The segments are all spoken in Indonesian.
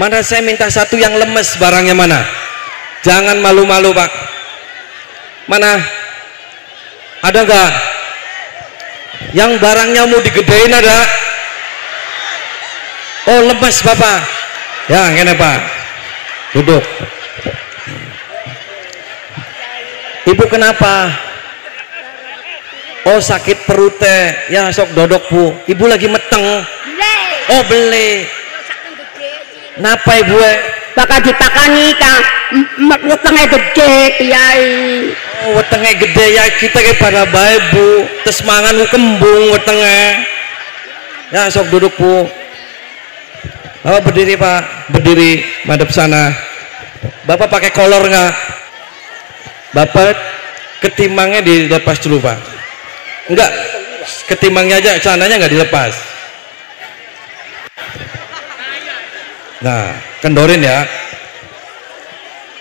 Mana saya minta satu yang lemes, barangnya mana? Jangan malu-malu Pak. Mana? Ada nggak? Yang barangnya mau digedein ada? Oh lemes Bapak. Ya gini Pak. Duduk. Ibu kenapa? Oh sakit perutnya. Ya sok dodok Bu. Ibu lagi meteng. Oh beli. Napa ibu? Bakal dipakani kang wetenge gede kiai. Oh wetenge gede ya kita ke pada baik Bu. Terus mangan kembung wetenge. Ya sok duduk Bu. Oh berdiri Pak, berdiri madep sana. Bapak pakai kolor nggak? Bapak ketimangnya dilepas dulu Pak. Enggak, ketimangnya aja, celananya nggak dilepas. Nah, kendorin ya.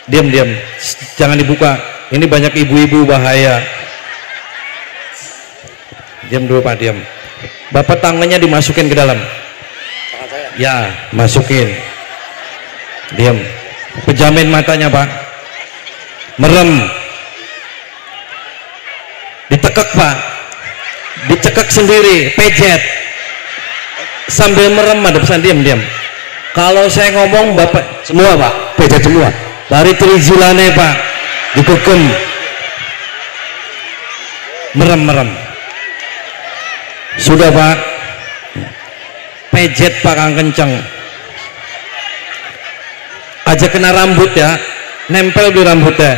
Diam, jangan dibuka. Ini banyak ibu-ibu bahaya. Diam dulu Pak, diam. Bapak tangannya dimasukin ke dalam. Ya, masukin. Diam. Pejamin matanya Pak. Merem. Ditekek Pak. Dicekek sendiri, pejet. Sambil merem madep sana, diam. Kalau saya ngomong Bapak semua Pak, pejet semua. Dari trijilane Pak, dikegem. Merem. Sudah Pak. Pejet Pak kang kenceng. Aja kena rambut ya, nempel di rambutnya.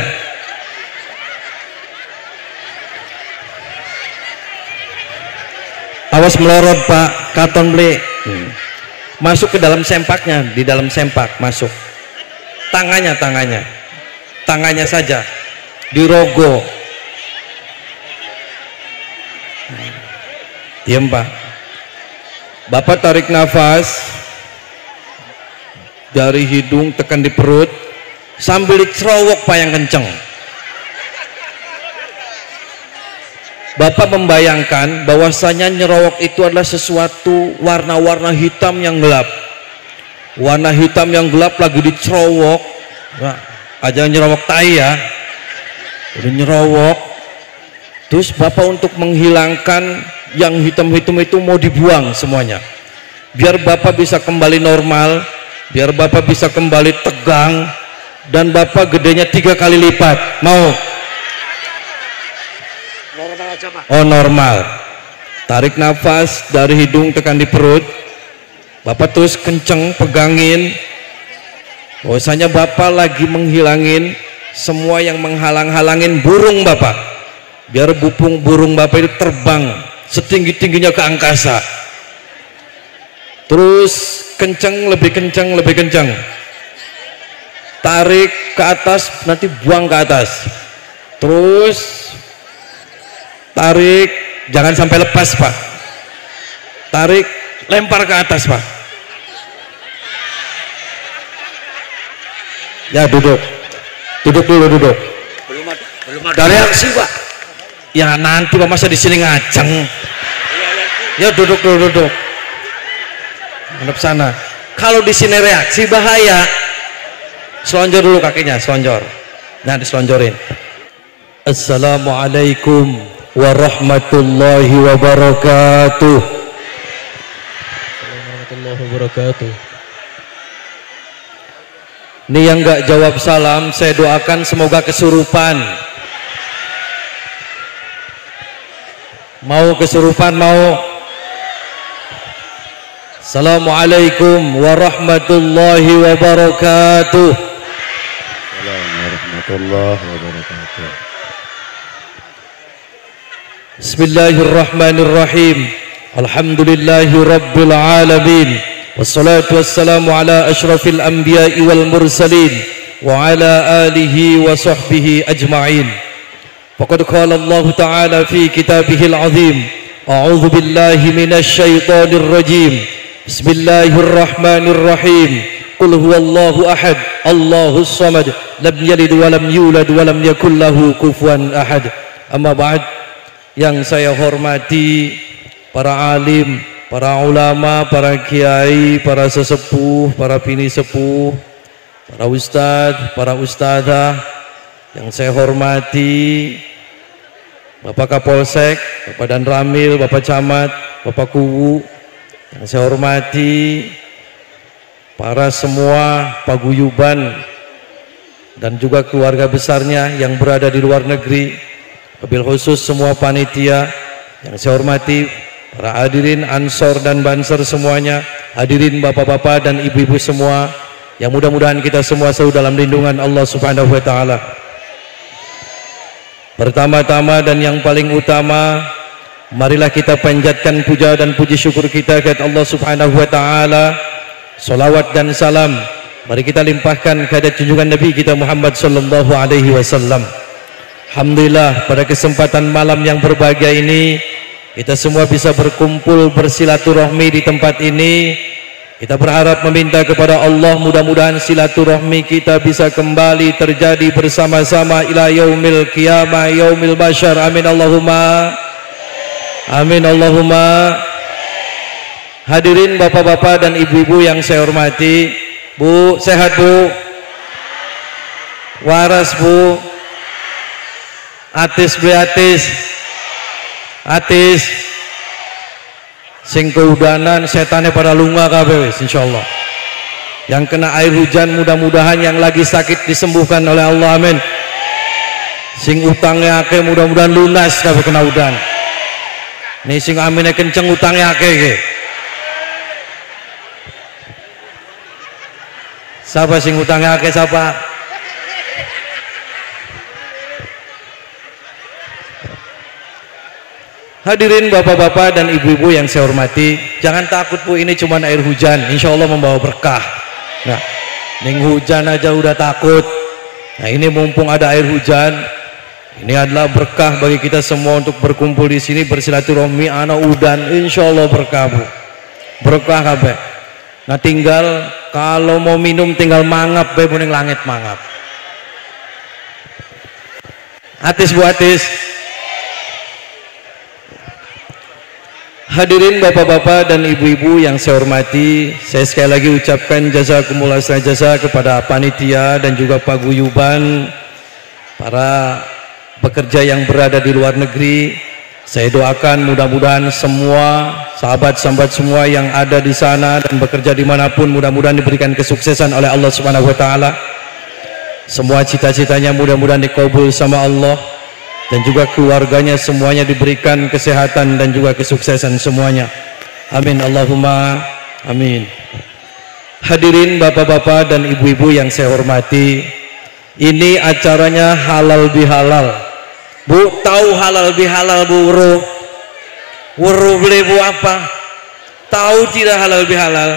Awas melorot Pak, katon beli. Masuk ke dalam sempaknya, di dalam sempak masuk. Tangannya saja dirogo. Diam Pak. Bapak tarik nafas dari hidung tekan di perut sambil dicerowok Pak yang kenceng. Bapak membayangkan bahwasanya nyerowok itu adalah sesuatu warna-warna hitam yang gelap. Warna hitam yang gelap lagi dicerowok. Nah, aja nyerowok tai ya. Udah nyerowok. Terus Bapak untuk menghilangkan yang hitam-hitam itu mau dibuang semuanya. Biar Bapak bisa kembali normal, biar Bapak bisa kembali tegang, dan Bapak gedenya 3 kali lipat. Mau? Oh normal. Tarik nafas dari hidung tekan di perut. Bapak terus kenceng pegangin. Bahwasanya Bapak lagi menghilangin semua yang menghalang-halangin burung Bapak. Biar burung Bapak itu terbang setinggi-tingginya ke angkasa. Terus kenceng, lebih kenceng. Tarik ke atas, nanti buang ke atas. Terus tarik, jangan sampai lepas Pak. Tarik, lempar ke atas Pak. Ya duduk dulu. Belum ada reaksi Pak. Ya nanti Pak, masa di sini ngaceng. Ya duduk. Menghadap sana. Kalau di sini reaksi bahaya. Selonjor dulu kakinya, selonjor. Nah diselonjorin. Assalamualaikum warahmatullahi wabarakatuh. Warahmatullahi wabarakatuh. Ini yang nggak jawab salam, saya doakan semoga kesurupan. Mau kesurupan mau? Assalamualaikum warahmatullahi wabarakatuh. Assalamualaikum warahmatullahi wabarakatuh. Bismillahirrahmanirrahim. Alhamdulillahi rabbil alamin. Wassalatu wassalamu ala ashrafil anbiya'i wal mursalin wa ala alihi wa sahbihi ajma'in. Faqad qala Allah Ta'ala fi kitabihil azim. A'udzu billahi minasy syaithanir rajim. Bismillahirrahmanirrahim. Qul huwallahu ahad, Allahus samad, lam yalid wa lam yulad wa lam yakul lahu kufuwan ahad. Amma ba'd. Yang saya hormati para alim, para ulama, para kiai, para sesepuh, para bini sepuh, para ustadz, para ustadzah yang saya hormati, Bapak Kapolsek, Bapak Dan Ramil, Bapak Camat, Bapak Kuwu, yang saya hormati, para semua paguyuban dan juga keluarga besarnya yang berada di luar negeri, wabil khusus semua panitia yang saya hormati, para hadirin Ansor dan Banser semuanya, hadirin bapak-bapak dan ibu-ibu semua, yang mudah-mudahan kita semua selalu dalam lindungan Allah Subhanahu wa taala. Pertama-tama dan yang paling utama, marilah kita panjatkan puja dan puji syukur kita kepada Allah Subhanahu wa taala. Salawat dan salam mari kita limpahkan kepada junjungan Nabi kita Muhammad sallallahu alaihi wasallam. Alhamdulillah, pada kesempatan malam yang berbahagia ini kita semua bisa berkumpul bersilaturahmi di tempat ini. Kita berharap meminta kepada Allah mudah-mudahan silaturahmi kita bisa kembali terjadi bersama-sama ila yaumil qiyamah yaumil basyar. Amin Allahumma amin Allahumma. Hadirin bapak-bapak dan ibu-ibu yang saya hormati, Bu, sehat Bu? Waras Bu? Atis beli atis sing keudanan setannya pada lunga kabeh wis insyaallah. Yang kena air hujan mudah-mudahan yang lagi sakit disembuhkan oleh Allah, amin. Sing utangnya akeh mudah-mudahan lunas kabeh kena udan. Nih sing amine kenceng utangnya akeh iki. Siapa sing utangnya akeh siapa? Hadirin bapak-bapak dan ibu-ibu yang saya hormati, jangan takut Bu, ini cuma air hujan, insya Allah membawa berkah. Nah, ning hujan aja udah takut. Nah, ini mumpung ada air hujan, ini adalah berkah bagi kita semua untuk berkumpul di sini bersilaturahmi ana udan, insya Allah berkah Bu, berkah kabeh. Nah, tinggal kalau mau minum tinggal mangap bae ning langit mangap. Atis Bu, atis. Hadirin bapak-bapak dan ibu-ibu yang saya hormati, saya sekali lagi ucapkan jazakumullah jasa kepada panitia dan juga paguyuban, para pekerja yang berada di luar negeri. Saya doakan mudah-mudahan semua sahabat-sahabat semua yang ada di sana dan bekerja dimanapun mudah-mudahan diberikan kesuksesan oleh Allah Subhanahu wa taala. Semua cita-citanya mudah-mudahan dikabul sama Allah, dan juga keluarganya semuanya diberikan kesehatan dan juga kesuksesan semuanya, amin Allahumma amin. Hadirin bapak-bapak dan ibu-ibu yang saya hormati, ini acaranya halal bihalal Bu. Tahu halal bihalal Bu? Wuru beli Bu apa? Tahu tidak halal bihalal?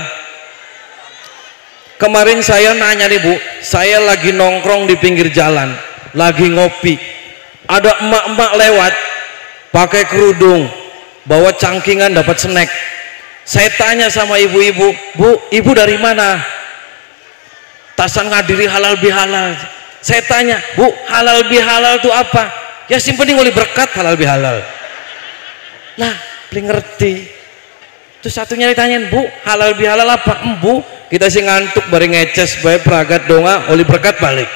Kemarin saya nanya nih Bu, saya lagi nongkrong di pinggir jalan, lagi ngopi, ada emak-emak lewat pakai kerudung, bawa cangkingan dapat snack. Saya tanya sama ibu-ibu, Bu, ibu dari mana? Tasan ngadiri halal bihalal. Saya tanya, Bu, halal bihalal itu apa? Ya simpen ngoli berkat halal bihalal. Nah, beli ngerti. Terus satunya ditanyain, Bu, halal bihalal apa? Bu, kita sih ngantuk bareng ngeces bae peragat donga oli berkat balik.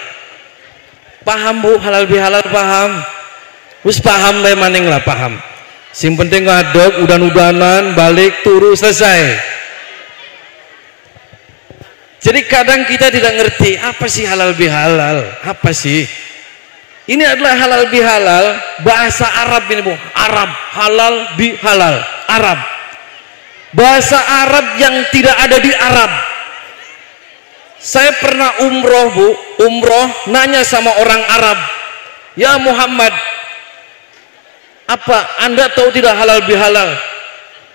Paham Bu, halal bihalal paham? Wis paham bae maning lah paham. Sing penting ngadog udan-udanan balik turu selesai. Jadi kadang kita tidak ngerti apa sih halal bihalal, apa sih? Ini adalah halal bihalal bahasa Arab ini Bu. Arab, halal bihalal, Arab. Bahasa Arab yang tidak ada di Arab. Saya pernah umroh Bu, umroh nanya sama orang Arab, ya Muhammad, apa Anda tahu tidak halal bihalal?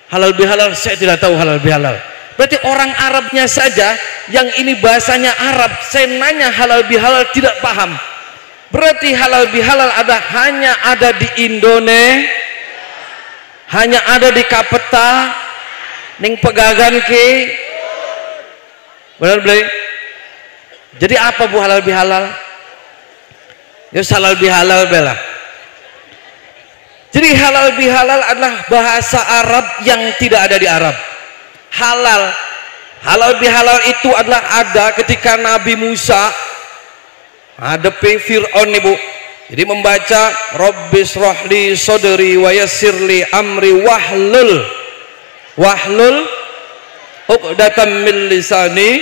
Halal bihalal, saya tidak tahu halal bihalal. Berarti orang Arabnya saja yang ini bahasanya Arab, saya nanya halal bihalal tidak paham. Berarti halal bihalal hanya ada di Indonesia, hanya ada di Kapeta, ning Pegagan ki. Benar beli? Jadi apa Bu halal bihalal? Ya halal bihalal bela. Jadi halal bihalal adalah bahasa Arab yang tidak ada di Arab. Halal bihalal itu adalah ada ketika Nabi Musa hadapi Fir'aun nih Bu. Jadi membaca Rabbis rohli sodri wa yassirli amri wahlul uqdatam min lisani.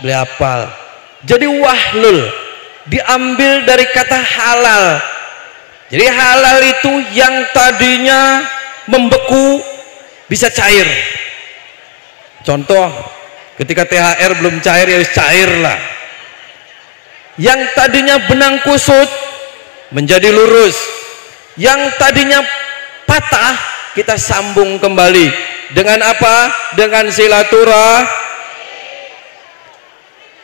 Beli hafal. Jadi wahlul diambil dari kata halal. Jadi halal itu yang tadinya membeku bisa cair. Contoh, ketika THR belum cair ya cair lah. Yang tadinya benang kusut menjadi lurus. Yang tadinya patah kita sambung kembali. Dengan apa? Dengan silaturahmi.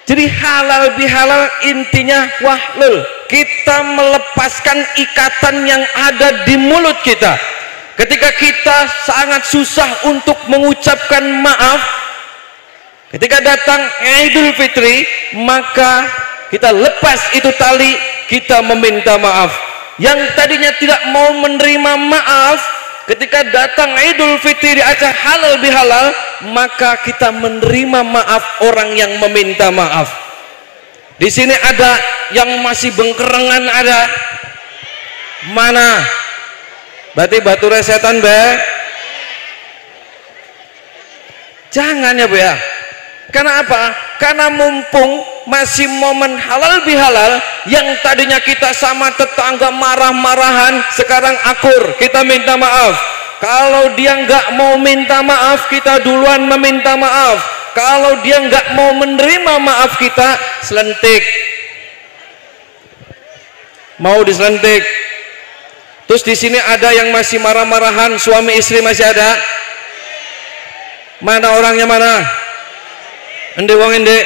Jadi halal bihalal intinya wahlul. Kita melepaskan ikatan yang ada di mulut kita. Ketika kita sangat susah untuk mengucapkan maaf, ketika datang Idul Fitri, maka kita lepas itu tali, kita meminta maaf. Yang tadinya tidak mau menerima maaf, ketika datang Idul Fitri di acara halal bihalal, maka kita menerima maaf orang yang meminta maaf. Di sini ada yang masih bengkerengan, ada mana? Berarti bature setan be? Jangan ya Bu ya. Karena apa? Karena mumpung masih momen halal bihalal, yang tadinya kita sama tetangga marah-marahan, sekarang akur, kita minta maaf. Kalau dia nggak mau minta maaf, kita duluan meminta maaf. Kalau dia nggak mau menerima maaf kita, selentik. Mau diselentik. Terus di sini ada yang masih marah-marahan, suami istri masih ada. Mana orangnya mana? Ende wong ende.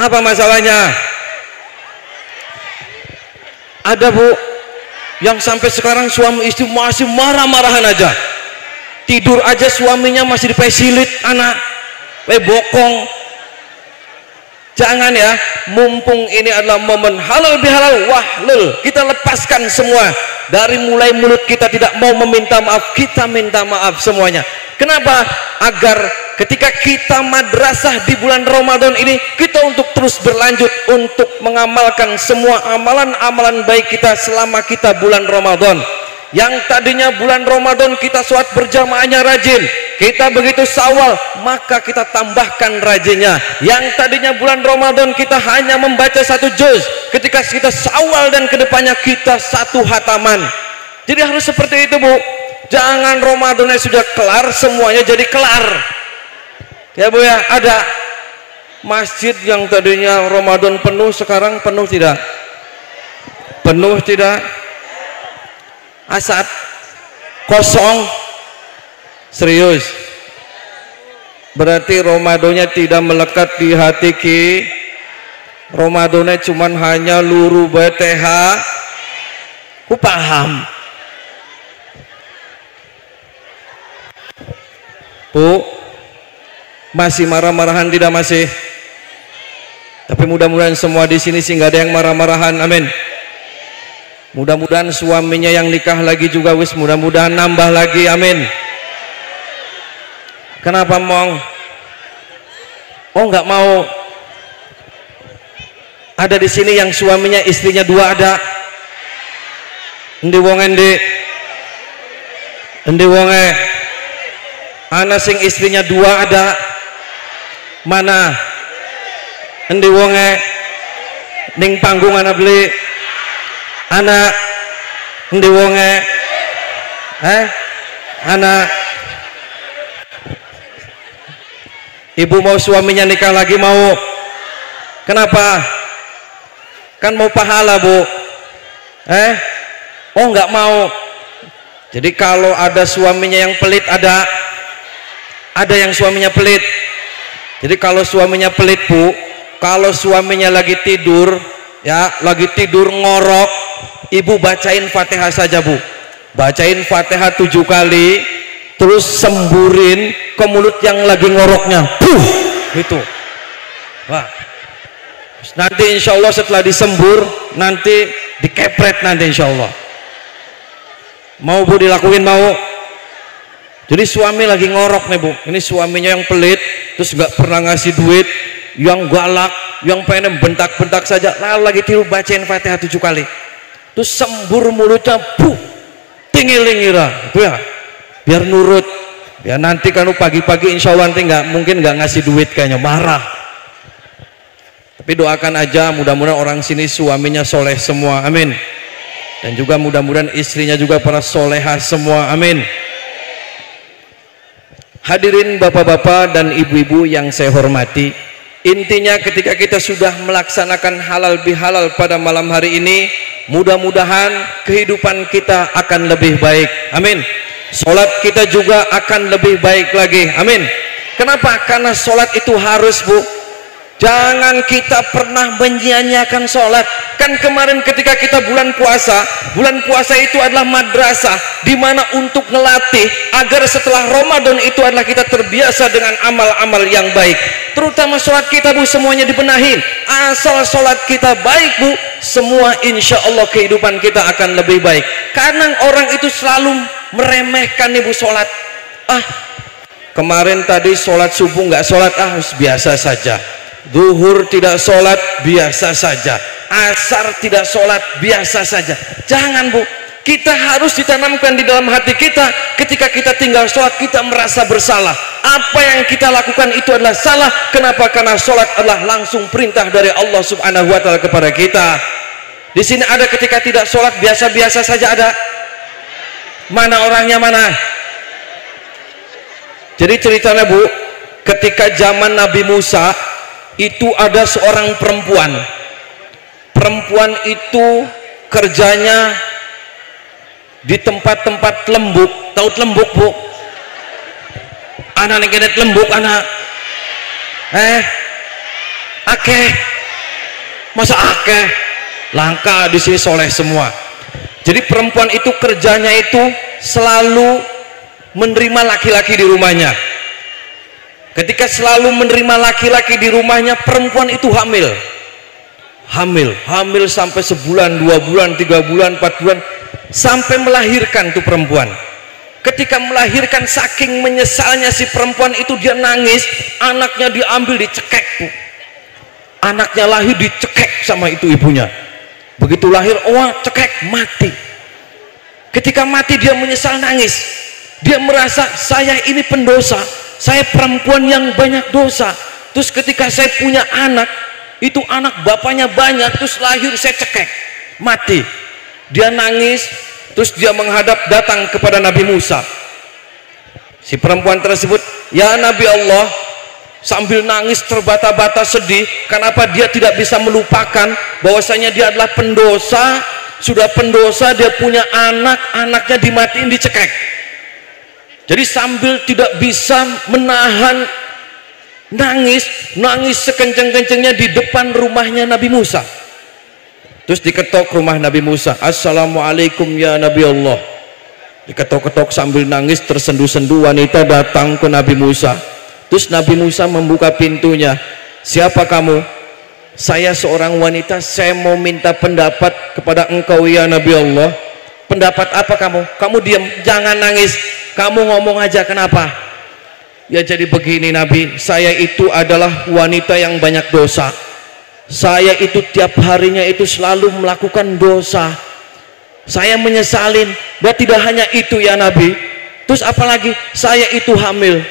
Apa masalahnya? Ada Bu, yang sampai sekarang suami istri masih marah-marahan aja. Tidur aja suaminya masih dipesilit anak. Bokong. Jangan ya, mumpung ini adalah momen halal bihalal wahlul, kita lepaskan semua. Dari mulai mulut kita tidak mau meminta maaf, kita minta maaf semuanya. Kenapa? Agar ketika kita madrasah di bulan Ramadan ini, kita untuk terus berlanjut untuk mengamalkan semua amalan-amalan baik kita selama kita bulan Ramadan. Yang tadinya bulan Ramadan kita sholat berjamaahnya rajin, kita begitu Syawal maka kita tambahkan rajinnya. Yang tadinya bulan Ramadan kita hanya membaca 1 juz, ketika kita Syawal dan kedepannya kita 1 hataman. Jadi harus seperti itu Bu. Jangan Ramadannya sudah kelar semuanya jadi kelar ya Bu ya. Ada masjid yang tadinya Ramadan penuh, sekarang penuh tidak? Penuh tidak? Asat kosong, serius. Berarti Ramadannya tidak melekat di hati ki. Ramadannya cuman hanya luru BTH. Ku paham. Bu, masih marah-marahan tidak masih? Tapi mudah-mudahan semua di sini sih nggak ada yang marah-marahan. Amin. Mudah-mudahan suaminya yang nikah lagi juga wis mudah-mudahan nambah lagi. Amin. Kenapa mong? Oh nggak mau. Ada di sini yang suaminya istrinya 2 ada. Endi wong endi? Endi wonge? Ana sing istrinya 2 ada. Mana? Endi wonge? Ning panggung ana beli. Anak endi wonge? Anak ibu mau suaminya nikah lagi mau. Kenapa? Kan mau pahala Bu. Oh nggak mau. Jadi kalau ada suaminya yang pelit, ada yang suaminya pelit. Jadi kalau suaminya pelit Bu, kalau suaminya lagi tidur ya, lagi tidur ngorok, ibu bacain Fatihah saja Bu. Bacain Fatihah 7 kali, terus semburin ke mulut yang lagi ngoroknya. Puh, gitu. Wah. Nanti insya Allah setelah disembur nanti dikepret nanti insya Allah. Mau Bu dilakuin mau? Jadi suami lagi ngorok nih Bu, ini suaminya yang pelit, terus nggak pernah ngasih duit, yang galak, yang pengen bentak-bentak saja, lalu lagi tiru bacain Fatihah 7 kali, terus sembur mulutnya, bu, tingil-lingira, itu ya, biar nurut, ya nanti kalau pagi-pagi insya Allah nanti mungkin nggak ngasih duit kayaknya, marah. Tapi doakan aja, mudah-mudahan orang sini suaminya soleh semua, amin. Dan juga mudah-mudahan istrinya juga para solehah semua, amin. Hadirin bapak-bapak dan ibu-ibu yang saya hormati, intinya ketika kita sudah melaksanakan halal bihalal pada malam hari ini, mudah-mudahan kehidupan kita akan lebih baik, amin. Sholat kita juga akan lebih baik lagi, amin. Kenapa? Karena sholat itu harus Bu. Jangan kita pernah menyia-nyiakan sholat. Kan kemarin ketika kita bulan puasa itu adalah madrasah, dimana untuk ngelatih agar setelah Ramadan itu adalah kita terbiasa dengan amal-amal yang baik. Terutama sholat kita Bu, semuanya dibenahin. Asal sholat kita baik Bu, semua insya Allah kehidupan kita akan lebih baik. Kadang orang itu selalu meremehkan Ibu sholat. Kemarin tadi sholat subuh nggak sholat, biasa saja. Zuhur tidak sholat, biasa saja. Asar tidak sholat, biasa saja. Jangan Bu, kita harus ditanamkan di dalam hati kita, ketika kita tinggal sholat kita merasa bersalah. Apa yang kita lakukan itu adalah salah. Kenapa? Karena sholat adalah langsung perintah dari Allah Subhanahu wa Ta'ala kepada kita. Di sini ada ketika tidak sholat biasa-biasa saja ada. Mana orangnya mana? Jadi ceritanya Bu, ketika zaman Nabi Musa itu ada seorang perempuan. Perempuan itu kerjanya di tempat-tempat lembuk. Tahu lembuk Bu? Anak negedet lembuk anak. Akeh. Masa akeh? Langka di sini soleh semua. Jadi perempuan itu kerjanya itu selalu menerima laki-laki di rumahnya. Ketika selalu menerima laki-laki di rumahnya, perempuan itu hamil sampai sebulan, 2 bulan, 3 bulan, 4 bulan, sampai melahirkan tuh perempuan. Ketika melahirkan, saking menyesalnya si perempuan itu, dia nangis, anaknya diambil, dicekek Bu. Anaknya lahir dicekek sama itu ibunya. Begitu lahir, cekek, mati. Ketika mati dia menyesal, nangis. Dia merasa, saya ini pendosa, saya perempuan yang banyak dosa. Terus ketika saya punya anak, itu anak bapaknya banyak, terus lahir saya cekek, mati. Dia nangis, terus dia menghadap datang kepada Nabi Musa. Si perempuan tersebut, ya Nabi Allah, sambil nangis terbata-bata sedih. Kenapa dia tidak bisa melupakan bahwasanya dia adalah pendosa, sudah pendosa, dia punya anak, anaknya dimatiin, dicekek. Jadi sambil tidak bisa menahan nangis sekenceng-kencengnya di depan rumahnya Nabi Musa. Terus diketok rumah Nabi Musa. Assalamualaikum ya Nabi Allah. Diketok-ketok sambil nangis, tersendu-sendu wanita datang ke Nabi Musa. Terus Nabi Musa membuka pintunya. Siapa kamu? Saya seorang wanita, saya mau minta pendapat kepada engkau ya Nabi Allah. Pendapat apa kamu? Kamu diam, jangan nangis. Kamu ngomong aja, kenapa? Ya jadi begini Nabi, saya itu adalah wanita yang banyak dosa. Saya itu tiap harinya itu selalu melakukan dosa. Saya menyesalin. Dan tidak hanya itu ya Nabi. Terus apalagi? Saya itu hamil.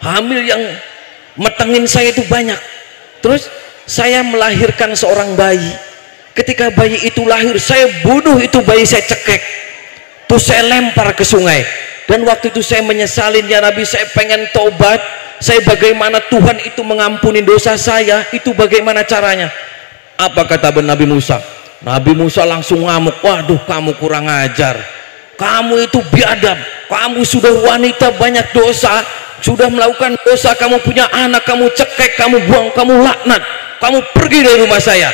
Hamil yang metengin saya itu banyak. Terus saya melahirkan seorang bayi. Ketika bayi itu lahir, saya bunuh itu bayi, saya cekek. Terus saya lempar ke sungai. Dan waktu itu saya menyesalin ya Nabi, saya pengen tobat. Saya bagaimana Tuhan itu mengampuni dosa saya, itu bagaimana caranya? Apa kata Nabi Musa? Nabi Musa langsung ngamuk. Waduh, kamu kurang ajar, kamu itu biadab, kamu sudah wanita banyak dosa, sudah melakukan dosa, kamu punya anak, kamu cekek, kamu buang, kamu laknat, kamu pergi dari rumah saya.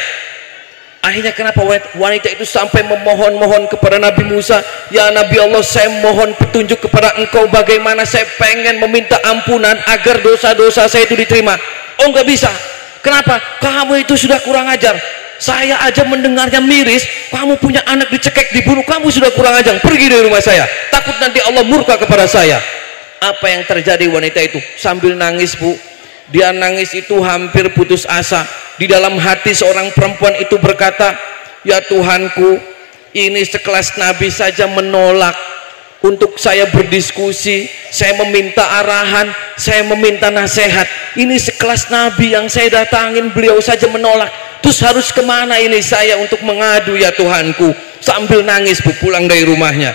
Akhirnya kenapa wanita itu sampai memohon-mohon kepada Nabi Musa, ya Nabi Allah, saya mohon petunjuk kepada engkau, bagaimana saya pengen meminta ampunan agar dosa-dosa saya itu diterima. Oh nggak bisa, Kenapa? Kamu itu sudah kurang ajar. Saya aja mendengarnya miris, kamu punya anak dicekek, dibunuh, kamu sudah kurang ajar, pergi dari rumah saya, takut nanti Allah murka kepada saya. Apa yang terjadi wanita itu? Sambil nangis, Bu, dia nangis itu hampir putus asa. Di dalam hati seorang perempuan itu berkata, ya Tuhanku, ini sekelas Nabi saja menolak untuk saya berdiskusi, saya meminta arahan, saya meminta nasihat. Ini sekelas Nabi yang saya datangin, beliau saja menolak. Terus harus kemana ini saya untuk mengadu, ya Tuhanku? Sambil nangis, Bu, pulang dari rumahnya.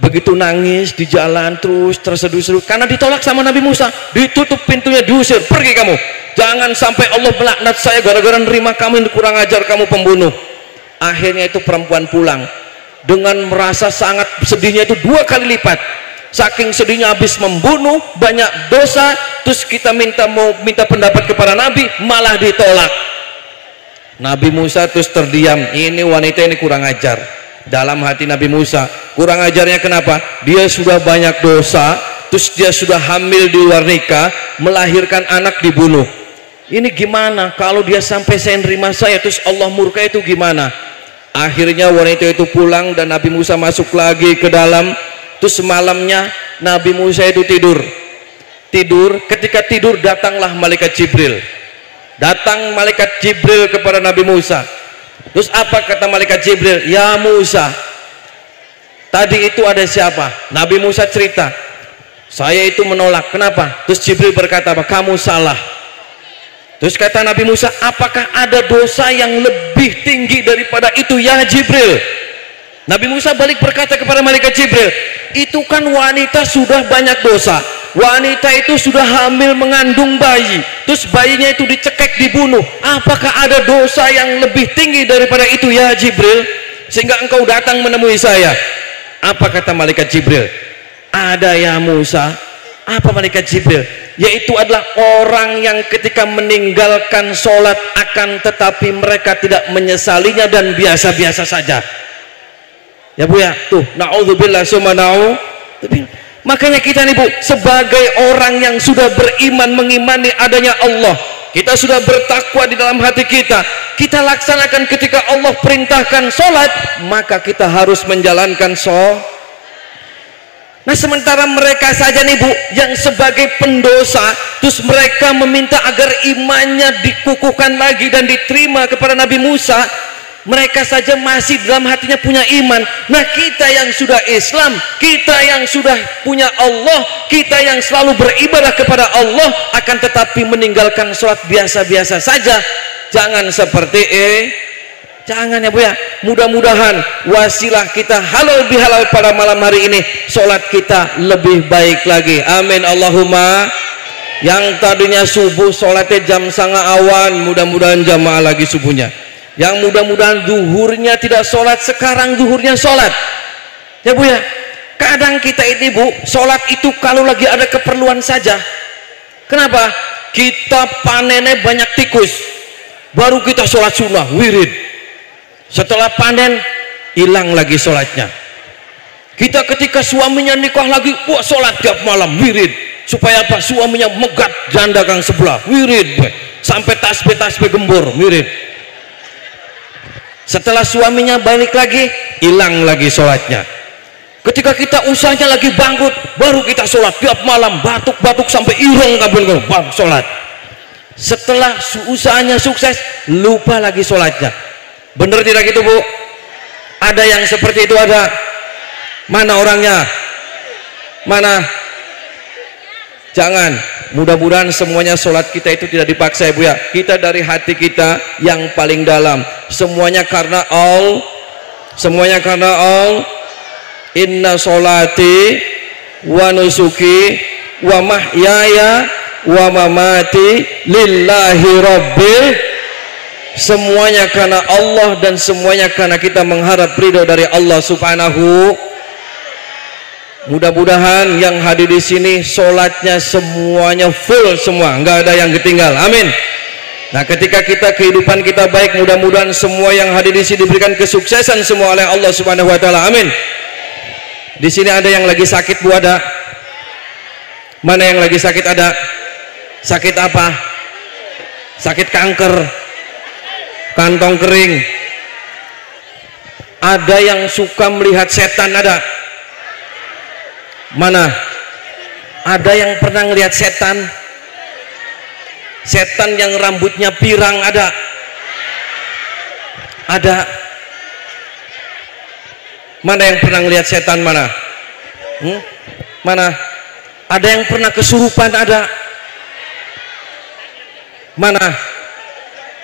Begitu nangis di jalan terus terseduh-seduh karena ditolak sama Nabi Musa, ditutup pintunya, diusir, pergi kamu, jangan sampai Allah melaknat saya gara-gara nerima kamu, ini kurang ajar, kamu pembunuh. Akhirnya itu perempuan pulang dengan merasa sangat sedihnya itu 2 kali lipat. Saking sedihnya, habis membunuh, banyak dosa, terus kita mau minta pendapat kepada Nabi, malah ditolak. Nabi Musa terus terdiam, ini wanita ini kurang ajar. Dalam hati Nabi Musa, kurang ajarnya kenapa? Dia sudah banyak dosa, terus dia sudah hamil di luar nikah, melahirkan anak, dibunuh. Ini gimana kalau dia sampai saya nerima saya, terus Allah murka, itu gimana? Akhirnya wanita itu pulang dan Nabi Musa masuk lagi ke dalam. Terus malamnya Nabi Musa itu tidur. Ketika tidur datanglah malaikat Jibril. Datang malaikat Jibril kepada Nabi Musa. Terus apa kata malaikat Jibril? Ya Musa, tadi itu ada siapa? Nabi Musa cerita, saya itu menolak. Kenapa? Terus Jibril berkata apa? Kamu salah. Terus kata Nabi Musa, apakah ada dosa yang lebih tinggi daripada itu, ya Jibril? Nabi Musa balik berkata kepada malaikat Jibril, itu kan wanita sudah banyak dosa. Wanita itu sudah hamil mengandung bayi, terus bayinya itu dicekek, dibunuh. Apakah ada dosa yang lebih tinggi daripada itu, ya Jibril, sehingga engkau datang menemui saya? Apa kata malaikat Jibril? Ada, ya Musa. Apa malaikat Jibril? Yaitu adalah orang yang ketika meninggalkan sholat akan tetapi mereka tidak menyesalinya dan biasa-biasa saja. Ya Bu ya, tuh, na'udzubillah summa na'udzubillah. Makanya kita nih Bu, sebagai orang yang sudah beriman, mengimani adanya Allah, kita sudah bertakwa di dalam hati kita, kita laksanakan ketika Allah perintahkan sholat, maka kita harus menjalankan sholat. Nah sementara mereka saja nih Bu, yang sebagai pendosa, terus mereka meminta agar imannya dikukuhkan lagi dan diterima kepada Nabi Musa, mereka saja masih dalam hatinya punya iman. Nah kita yang sudah Islam, kita yang sudah punya Allah, kita yang selalu beribadah kepada Allah, akan tetapi meninggalkan sholat biasa-biasa saja. Jangan seperti jangan, ya Bu ya. Mudah-mudahan wasilah kita halal bihalal pada malam hari ini, sholat kita lebih baik lagi. Amin Allahumma. Yang tadinya subuh sholatnya jam 09.30, mudah-mudahan jamaah lagi subuhnya. Yang mudah-mudahan duhurnya tidak sholat, sekarang duhurnya sholat. Ya Bu ya, kadang kita ini Bu, sholat itu kalau lagi ada keperluan saja. Kenapa? Kita panennya banyak tikus, baru kita sholat sunnah, wirid. Setelah panen, hilang lagi sholatnya. Kita ketika suaminya nikah lagi, wah sholat tiap malam, wirid. Supaya apa? Suaminya megat janda kang sebelah, wirid. Sampai tasbih-tasbih gembur, wirid. Setelah suaminya balik lagi, hilang lagi sholatnya. Ketika kita usahanya lagi bangkrut, baru kita sholat tiap malam, batuk-batuk sampai ireng kabel baru sholat. Setelah usahanya sukses, lupa lagi sholatnya. Bener tidak gitu Bu? Ada yang seperti itu, ada? Mana orangnya? Mana? Jangan. Mudah-mudahan semuanya sholat kita itu tidak dipaksa, ya Bu ya. Kita dari hati kita yang paling dalam. Semuanya karena Allah. Semuanya karena Allah. Inna sholati wa nusuki wa mahyaya wa mamati lillahi rabbil. Semuanya karena Allah dan semuanya karena kita mengharap ridho dari Allah Subhanahu. Mudah-mudahan yang hadir di sini sholatnya semuanya full semua, nggak ada yang ketinggal. Amin. Nah, ketika kita kehidupan kita baik, mudah-mudahan semua yang hadir di sini diberikan kesuksesan semua oleh Allah Subhanahu wa taala. Amin. Di sini ada yang lagi sakit Bu, ada? Mana yang lagi sakit, ada? Sakit apa? sakit kanker, kantong kering. Ada yang suka melihat setan, ada? Mana? Ada yang pernah melihat setan? Setan yang rambutnya pirang, ada? Ada? Mana yang pernah melihat setan, mana? Mana? Ada yang pernah kesurupan, ada? Mana?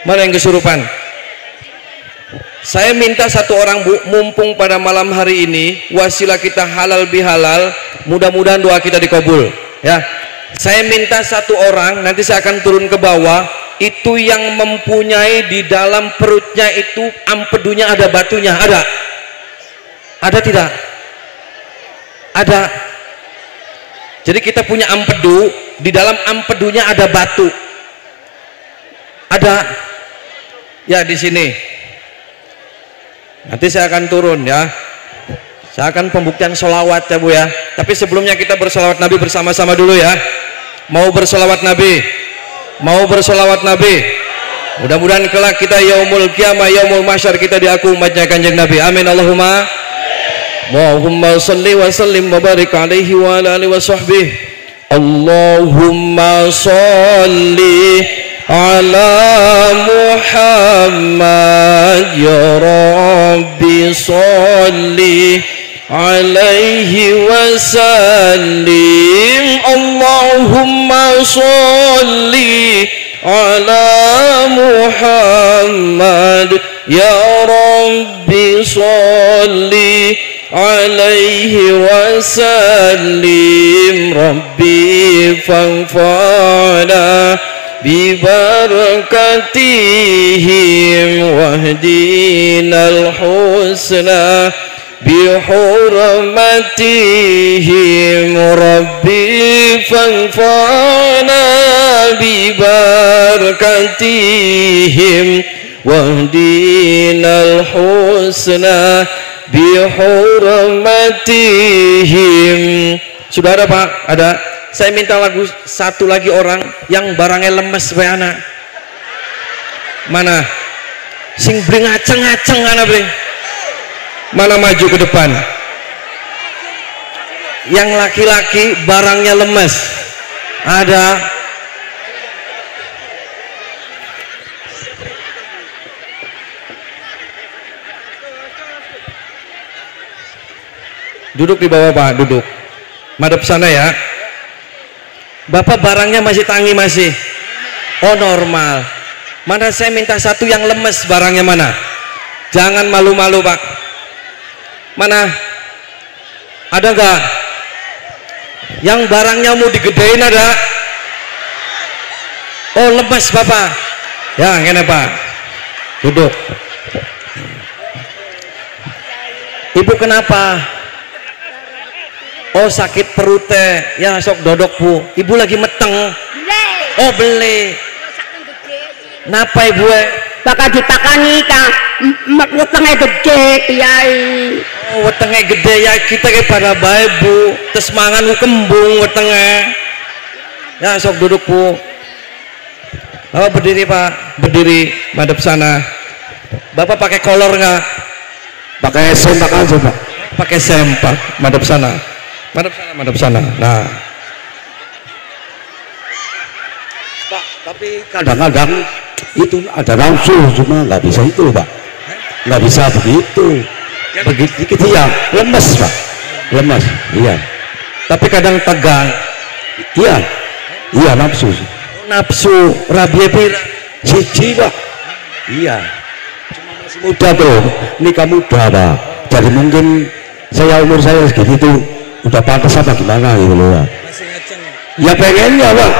Mana yang kesurupan? Saya minta satu orang, Bu, mumpung pada malam hari ini wasilah kita halal bihalal, mudah-mudahan doa kita dikabul ya. Saya minta satu orang, nanti saya akan turun ke bawah, itu yang mempunyai di dalam perutnya itu ampedunya ada batunya, ada? Ada tidak? Ada. Jadi kita punya ampedu, di dalam ampedunya ada batu. Ada? Ya, di sini. Nanti saya akan turun ya. Saya akan pembuktian sholawat ya Bu ya. Tapi sebelumnya kita bersolawat Nabi bersama-sama dulu ya. Mau bersolawat Nabi? Mau bersolawat Nabi? Mudah-mudahan kelak kita yaumul qiyamah, yaumul mahsyar kita diaku umatnya Kanjeng Nabi. Amin Allahumma. Allahumma salli wa sallim wa barik alaihi wa ala alihi wa sahbihi. Allahumma salli ala Muhammad ya Rabbi salli alaihi wa sallim. Allahumma salli ala Muhammad ya Rabbi salli alaihi wa sallim. Rabbi fanfa'na bibarakatihim wahdinal husna bihurmatihim. Rabbi fanfa'na bibarakatihim wahdinal husna bihurmatihim. Sudah ada Pak? Ada. Saya minta lagu satu lagi orang yang barangnya lemes supaya anak. Mana? Sing bring ngaceng-ngaceng anak bring. Mana maju ke depan? Yang laki-laki barangnya lemes. Ada. Duduk di bawah Pak, duduk. Madep sana ya. Bapak barangnya masih tangi masih? Oh normal. Mana saya minta satu yang lemes, barangnya mana? Jangan malu-malu Pak. Mana? Ada nggak? Yang barangnya mau digedein ada? Oh lemes Bapak. Ya gini Pak. Duduk. Ibu kenapa? Oh sakit perutnya, ya sok dodok Bu. Ibu lagi meteng. Oh beli. Napa ibu? Bakal dipakani kang, wetenge gede kiai. Oh wetenge gede ya kita kayak pada baik Bu. Terus mangan kembung wetenge. Ya sok duduk Bu. Oh berdiri Pak, berdiri madep sana. Bapak pakai kolor nggak? Pakai sempak aja Pak. Pakai sempak, madep sana. Madep sana, madep sana. Nah, Pak, tapi kadang-kadang itu ada nafsu, cuma nggak bisa itu Pak. Nggak bisa begitu. Begitu ya, lemes Pak. Lemes, iya. tapi kadang tegang. Iya, iya nafsu. Nafsu, rabi pira? Siji Pak. Iya. Cuma masih muda bro, nikah muda Pak. Jadi mungkin umur saya segitu tuh udah pantas apa gimana gitu loh ya. Ya pengennya Pak,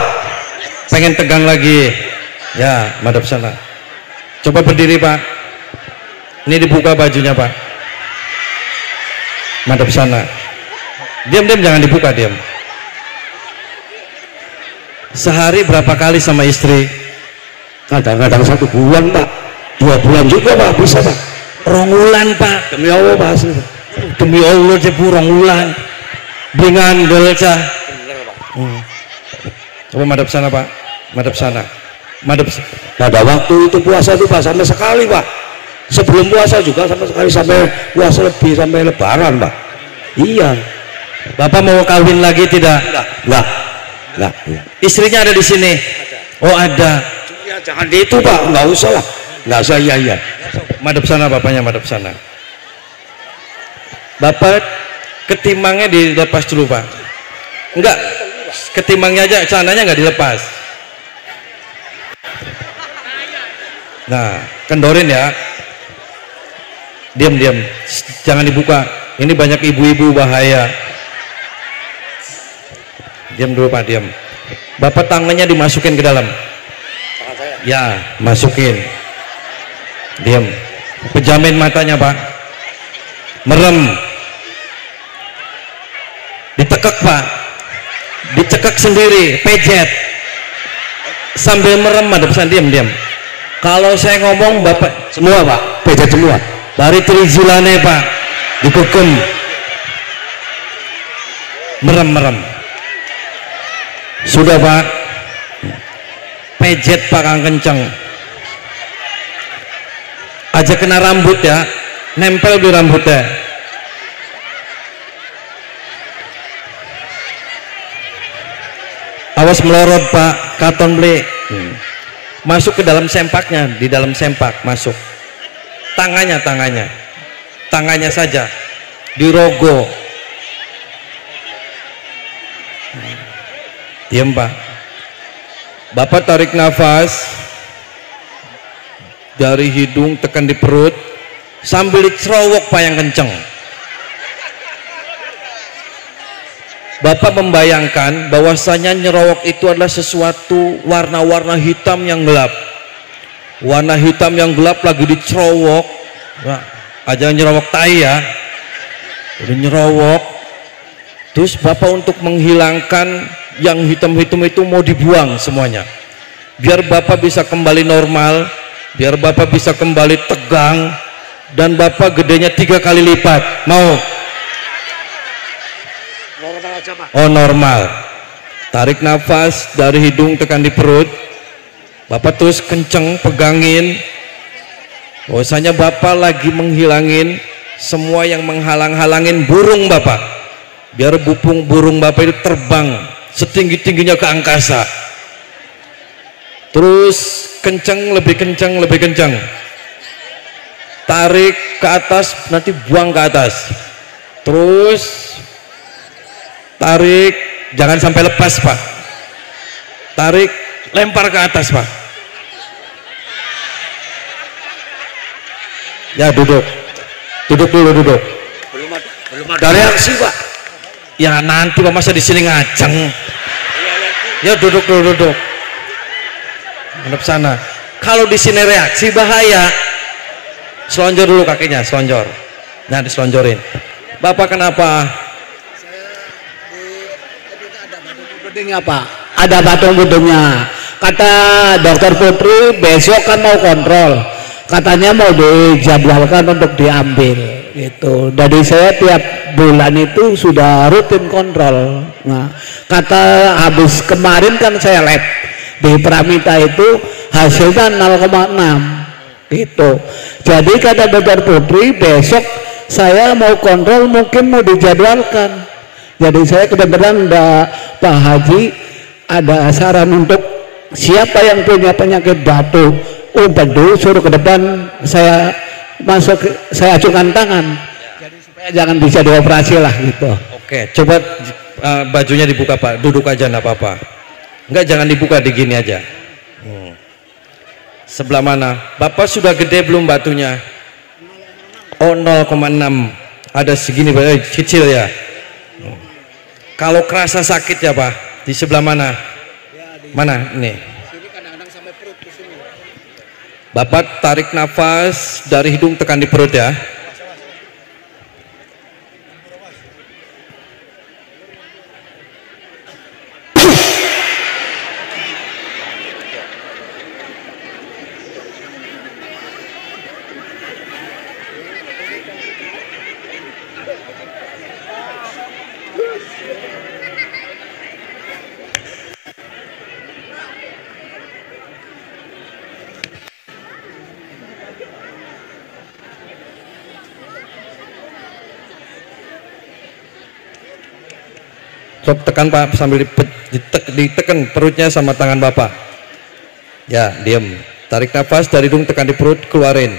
Pengen tegang lagi. Ya, madep sana. Coba berdiri Pak. Ini dibuka bajunya Pak. Madep sana. Diam-diam, jangan dibuka, diam. Sehari berapa kali sama istri? kadang-kadang 1 bulan Pak, 2 bulan juga Pak, bisa Pak. 2 bulan Pak. Demi Allah Pak, asli Pak. Demi Allah cepu 2 bulan. Dengan dolca. Coba madep sana Pak, madep sana. Madep. Pada waktu itu puasa itu Pak sampai sekali Pak. Sebelum puasa juga sama sekali, sampai puasa lebih, sampai lebaran Pak. Iya. Bapak mau kawin lagi tidak? Enggak. Iya. Istrinya ada di sini. Oh ada. Ya, jangan di itu Pak, nggak usah lah. Nggak usah, iya. Madep sana bapaknya, madep sana. Bapak ketimangnya dilepas dulu Pak. Enggak, ketimangnya aja, celananya nggak dilepas. Nah, kendorin ya. Diam, jangan dibuka. Ini banyak ibu-ibu bahaya. Diam dulu Pak, diam. Bapak tangannya dimasukin ke dalam. Ya, masukin. Diam. Pejamin matanya Pak. Merem. Ditekek Pak. Dicekek sendiri, pejet. Sambil merem, ada pesan diam. Kalau saya ngomong Bapak Semua Pak, pejet semua. dari trijilane Pak, digegem. Merem. Sudah Pak. Pejet Pak kang kenceng. Aja kena rambut ya, nempel di rambutnya. Awas melorot Pak, katon beli. Masuk ke dalam sempaknya, di dalam sempak masuk. Tangannya saja dirogo. Diam Pak. Bapak tarik nafas dari hidung tekan di perut sambil dicerowok Pak yang kenceng. Bapak membayangkan bahwasanya nyerowok itu adalah sesuatu warna-warna hitam yang gelap. Warna hitam yang gelap lagi dicerowok. Nah, aja nyerowok tai ya. Udah nyerowok. Terus Bapak untuk menghilangkan yang hitam-hitam itu mau dibuang semuanya. Biar Bapak bisa kembali normal, biar Bapak bisa kembali tegang, dan Bapak gedenya 3 kali lipat. Mau? Oh normal. Tarik nafas dari hidung tekan di perut. Bapak terus kenceng pegangin. Bahwasanya Bapak lagi menghilangin semua yang menghalang-halangin burung Bapak. Biar burung Bapak itu terbang setinggi-tingginya ke angkasa. Terus kenceng, lebih kenceng. Tarik ke atas, nanti buang ke atas. Terus tarik, jangan sampai lepas Pak. Tarik, lempar ke atas Pak. Ya duduk dulu. Belum ada reaksi Pak. Ya nanti Pak, masa di sini ngajeng. Ya duduk. Menghadap sana. Kalau di sini reaksi bahaya. Selonjor dulu kakinya, selonjor. Nah diselonjorin. Bapak kenapa? Bedingnya Pak, ada batu bedingnya. Kata dokter Putri besok kan mau kontrol, katanya mau dijadwalkan untuk diambil gitu. Jadi saya tiap bulan itu sudah rutin kontrol. Nah, kata habis kemarin kan saya lab di Pramita itu hasilnya 0,6 gitu. Jadi kata dokter Putri besok saya mau kontrol, mungkin mau dijadwalkan. Jadi saya kebetulan ada Pak Haji, ada saran untuk siapa yang punya penyakit batu umpedu suruh ke depan, saya masuk, saya acukan tangan. Jadi supaya jangan bisa dioperasi lah gitu. Oke, coba bajunya dibuka Pak, duduk aja enggak apa-apa. Enggak, jangan dibuka, di gini aja. Sebelah mana? Bapak sudah gede belum batunya? Oh 0,6. Ada segini kecil ya. Kalau kerasa sakit ya Pak, di sebelah mana? Mana? Ini. Bapak tarik nafas dari hidung tekan di perut ya. Coba tekan Pak sambil ditekan perutnya sama tangan Bapak. Ya, diam. Tarik nafas dari hidung, tekan di perut, keluarin.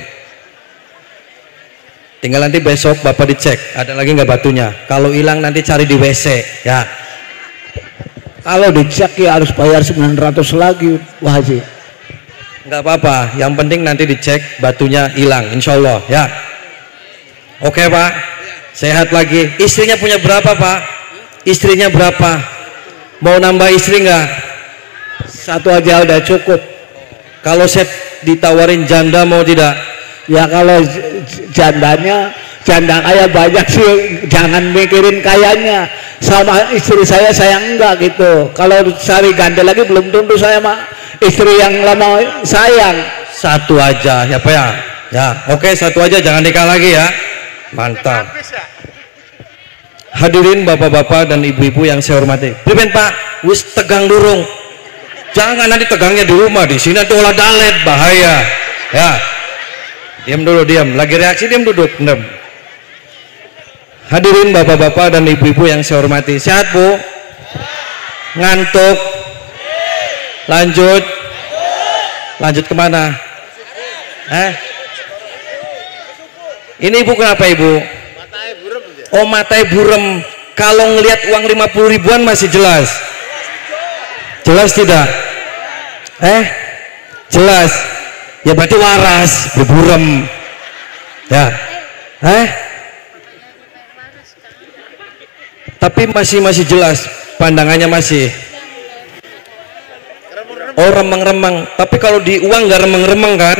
Tinggal nanti besok Bapak dicek, ada lagi nggak batunya. Kalau hilang nanti cari di WC, ya. Kalau dicek ya harus bayar 900 lagi, Pak Haji. Nggak apa-apa, yang penting nanti dicek batunya hilang, insya Allah, ya. Oke Pak, sehat lagi. Istrinya punya berapa Pak? Istrinya berapa? Mau nambah istri nggak? Satu aja udah cukup. Kalau saya ditawarin janda mau tidak? Ya kalau janda kaya banyak sih, jangan mikirin kayanya. Sama istri saya enggak gitu. Kalau cari ganda lagi belum tentu saya mah istri yang lama sayang. Satu aja ya Pak ya. Ya, oke, satu aja, jangan nikah lagi ya. Mantap. Hadirin bapak-bapak dan ibu-ibu yang saya hormati. Priben Pak, wis tegang durung. Jangan nanti tegangnya di rumah, di sini nanti olah dalet, bahaya. Ya. Diam dulu, diam. Lagi reaksi, diam, duduk. Diam. Hadirin bapak-bapak dan ibu-ibu yang saya hormati. Sehat Bu? Ngantuk? Lanjut? Lanjut kemana? Ini Ibu kenapa Ibu? Oh, matanya burem. Kalau ngelihat uang 50 ribuan masih jelas. Jelas tidak? Jelas. Ya berarti waras, berburem. Ya. Tapi masih jelas, pandangannya masih. Oh, remeng-remeng. Tapi kalau di uang nggak remeng-remeng kan?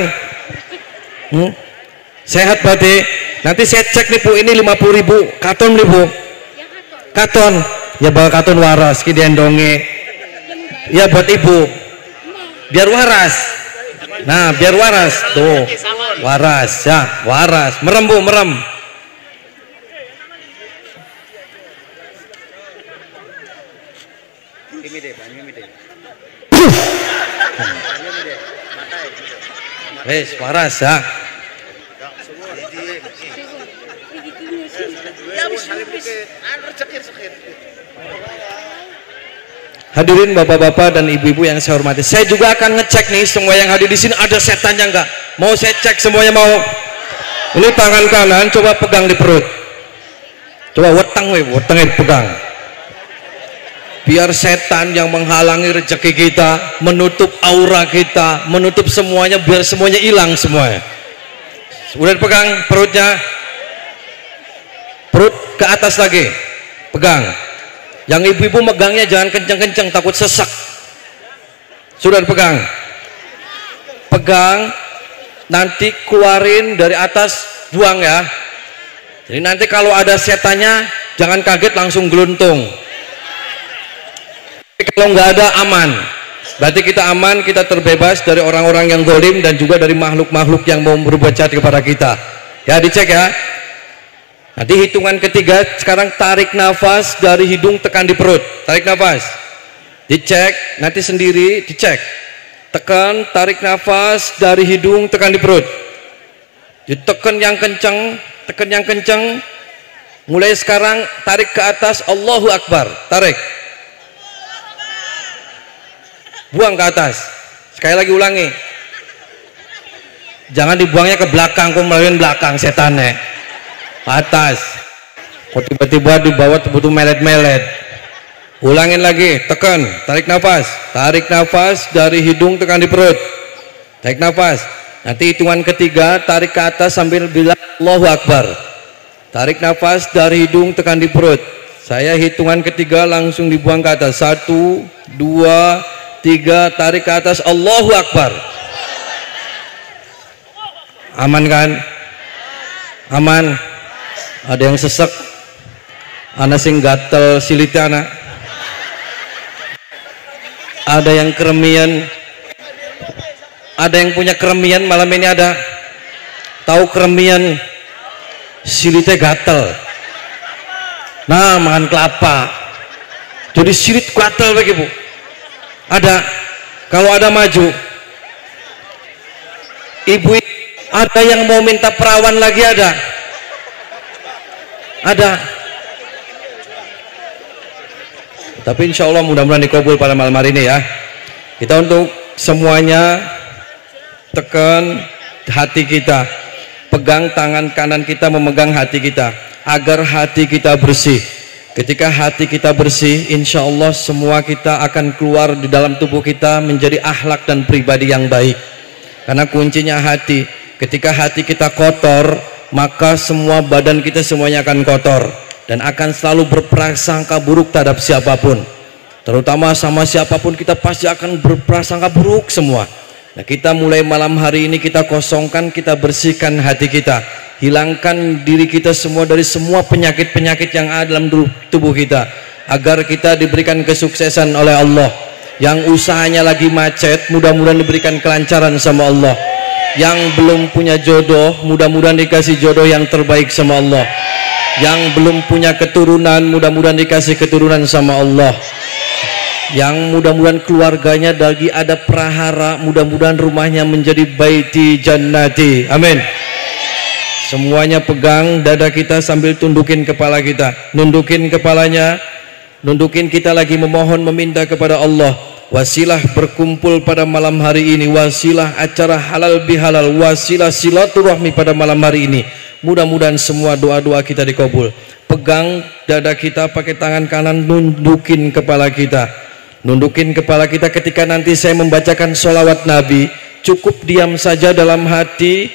Sehat berarti. Nanti saya cek nih Bu, ini 50 ribu. Katon nih Bu. Katon. Ya bawa katon waras, ki diendonge. Ya buat Ibu. Biar waras. Nah, biar waras. Tuh. Waras, ya, waras. Merem Bu, merem. Wes, waras ya. Hadirin bapak-bapak dan ibu-ibu yang saya hormati, saya juga akan ngecek nih semua yang hadir di sini ada setannya enggak? Mau saya cek semuanya mau? Ini tangan kanan coba pegang di perut. Coba wetengnya pegang. Biar setan yang menghalangi rezeki kita, menutup aura kita, menutup semuanya, biar semuanya hilang semuanya. Udah dipegang perutnya, perut ke atas lagi, pegang. Yang ibu-ibu megangnya jangan kenceng-kenceng, takut sesak. Sudah dipegang, pegang, nanti keluarin dari atas, buang ya. Jadi nanti kalau ada setannya jangan kaget, langsung geluntung. Kalau nggak ada, aman. Berarti kita aman, kita terbebas dari orang-orang yang zalim dan juga dari makhluk-makhluk yang mau berbuat jahat kepada kita. Ya, dicek ya. Nanti hitungan ketiga, sekarang tarik nafas dari hidung, tekan di perut. Tarik nafas, dicek, nanti sendiri dicek. Tekan, tarik nafas dari hidung, tekan di perut. Ditekan yang kencang, tekan yang kencang. Mulai sekarang tarik ke atas, Allahu Akbar. Tarik, buang ke atas. Sekali lagi ulangi, jangan dibuangnya ke belakang, kok melalui belakang setannya. Atas, kok tiba-tiba di bawah butuh melet-melet. Ulangin lagi, tekan, tarik nafas dari hidung, tekan di perut. Tarik nafas. Nanti hitungan ketiga tarik ke atas sambil bilang Allahu Akbar. Tarik nafas dari hidung, tekan di perut. Saya hitungan ketiga langsung dibuang ke atas. 1, 2, 3, tarik ke atas, Allahu Akbar. Aman kan? Aman. Ada yang sesek, anak sing gatel silitnya anak. Ada yang keremian, ada yang punya keremian malam ini ada. Tahu keremian, silitnya gatel. Nah, makan kelapa. Jadi silit gatel bagi Bu. Ada. Kalau ada maju. Ibu, ada yang mau minta perawan lagi ada. Ada. Tapi insya Allah mudah-mudahan dikabul pada malam hari ini ya. Kita untuk semuanya tekan hati kita, pegang tangan kanan kita memegang hati kita, agar hati kita bersih. Ketika hati kita bersih, insya Allah semua kita akan keluar di dalam tubuh kita menjadi akhlak dan pribadi yang baik. Karena kuncinya hati. Ketika hati kita kotor, maka semua badan kita semuanya akan kotor dan akan selalu berprasangka buruk terhadap siapapun. Terutama sama siapapun kita pasti akan berprasangka buruk semua. Nah, kita mulai malam hari ini kita kosongkan, kita bersihkan hati kita. Hilangkan diri kita semua dari semua penyakit-penyakit yang ada dalam tubuh kita, agar kita diberikan kesuksesan oleh Allah. Yang usahanya lagi macet, mudah-mudahan diberikan kelancaran sama Allah. Yang belum punya jodoh, mudah-mudahan dikasih jodoh yang terbaik sama Allah. Yang belum punya keturunan, mudah-mudahan dikasih keturunan sama Allah. Yang mudah-mudahan keluarganya lagi ada prahara, mudah-mudahan rumahnya menjadi baiti jannati. Amin. Semuanya pegang dada kita sambil tundukin kepala kita, nundukin kepalanya, nundukin kita lagi memohon meminta kepada Allah. Wasilah berkumpul pada malam hari ini, wasilah acara halal bihalal, wasilah silaturahmi pada malam hari ini. Mudah-mudahan semua doa-doa kita dikabul. Pegang dada kita pakai tangan kanan, nundukin kepala kita. Nundukin kepala kita ketika nanti saya membacakan sholawat Nabi, cukup diam saja dalam hati,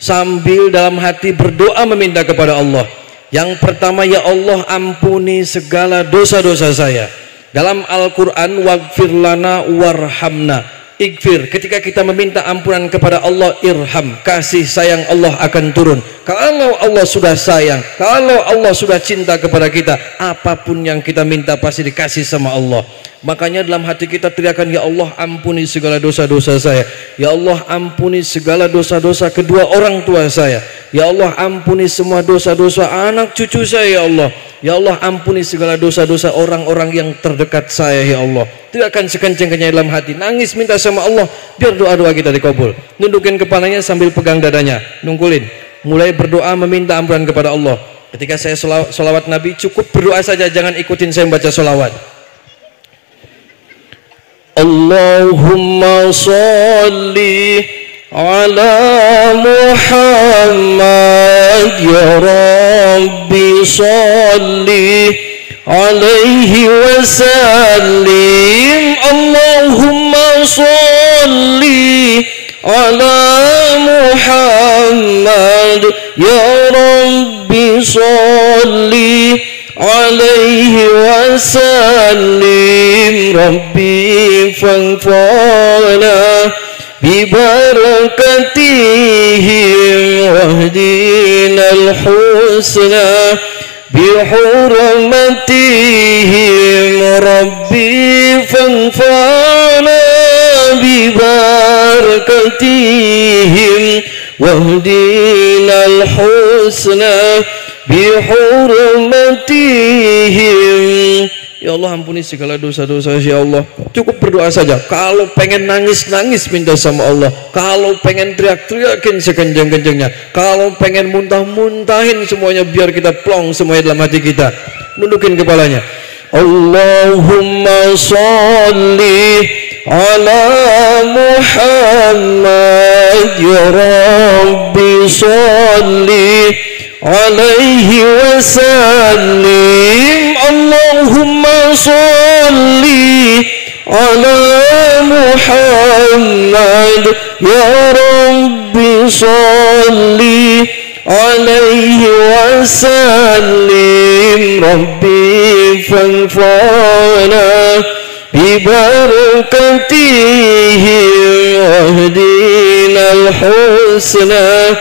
sambil dalam hati berdoa meminta kepada Allah. Yang pertama, ya Allah ampuni segala dosa-dosa saya. Dalam Al-Quran, waghfir lana warhamna. Ighfir, ketika kita meminta ampunan kepada Allah, irham, kasih sayang Allah akan turun. Kalau Allah sudah sayang, kalau Allah sudah cinta kepada kita, apapun yang kita minta pasti dikasih sama Allah. Makanya dalam hati kita teriakan, ya Allah ampuni segala dosa-dosa saya. Ya Allah ampuni segala dosa-dosa kedua orang tua saya. Ya Allah ampuni semua dosa-dosa anak cucu saya ya Allah. Ya Allah ampuni segala dosa-dosa orang-orang yang terdekat saya ya Allah. Teriakan sekencang-kencangnya dalam hati, nangis minta sama Allah biar doa-doa kita dikabul. Nundukin kepalanya sambil pegang dadanya, nungkulin. Mulai berdoa meminta ampunan kepada Allah. Ketika saya sholawat Nabi, cukup berdoa saja, jangan ikutin saya membaca sholawat. Allahumma salli ala Muhammad ya Rabbi salli alaihi wasallim. Allahumma salli ala Muhammad ya Rabbi salli alaihi wasallim. Rabbi fanfa'na bibarakatihim wahdina al-husna bihurmatihim. Rabbi fanfa'na bibarakatihim wahdina al-husna bihurmatihim. Ya Allah ampuni segala dosa-dosa ya Allah. Cukup berdoa saja. Kalau pengen nangis-nangis minta sama Allah. Kalau pengen teriak-teriakin sekencang-kencangnya. Kalau pengen muntah-muntahin semuanya biar kita plong semuanya dalam hati kita. Nundukin kepalanya. Allahumma salli ala Muhammad ya Rabbi salli alaihi wasallim. Allahumma salli ala Muhammad ya Rabbi salli alaihi wasallim. Rabbi fanfa'na bibarakatihim wahdina al-husna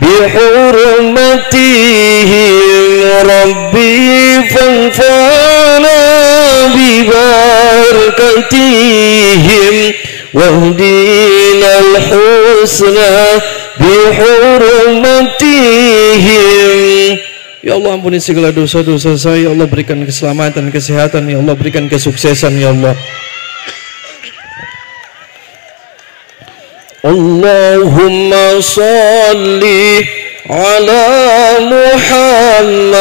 bihurmatihim. Rabbi fanfa'na bibarakatihim wahdina al-husna bihurmatihim. Ya Allah ampuni segala dosa-dosa saya. Ya Allah berikan keselamatan, kesehatan. Ya Allah berikan kesuksesan ya Allah. Allahumma salli ala Muhammad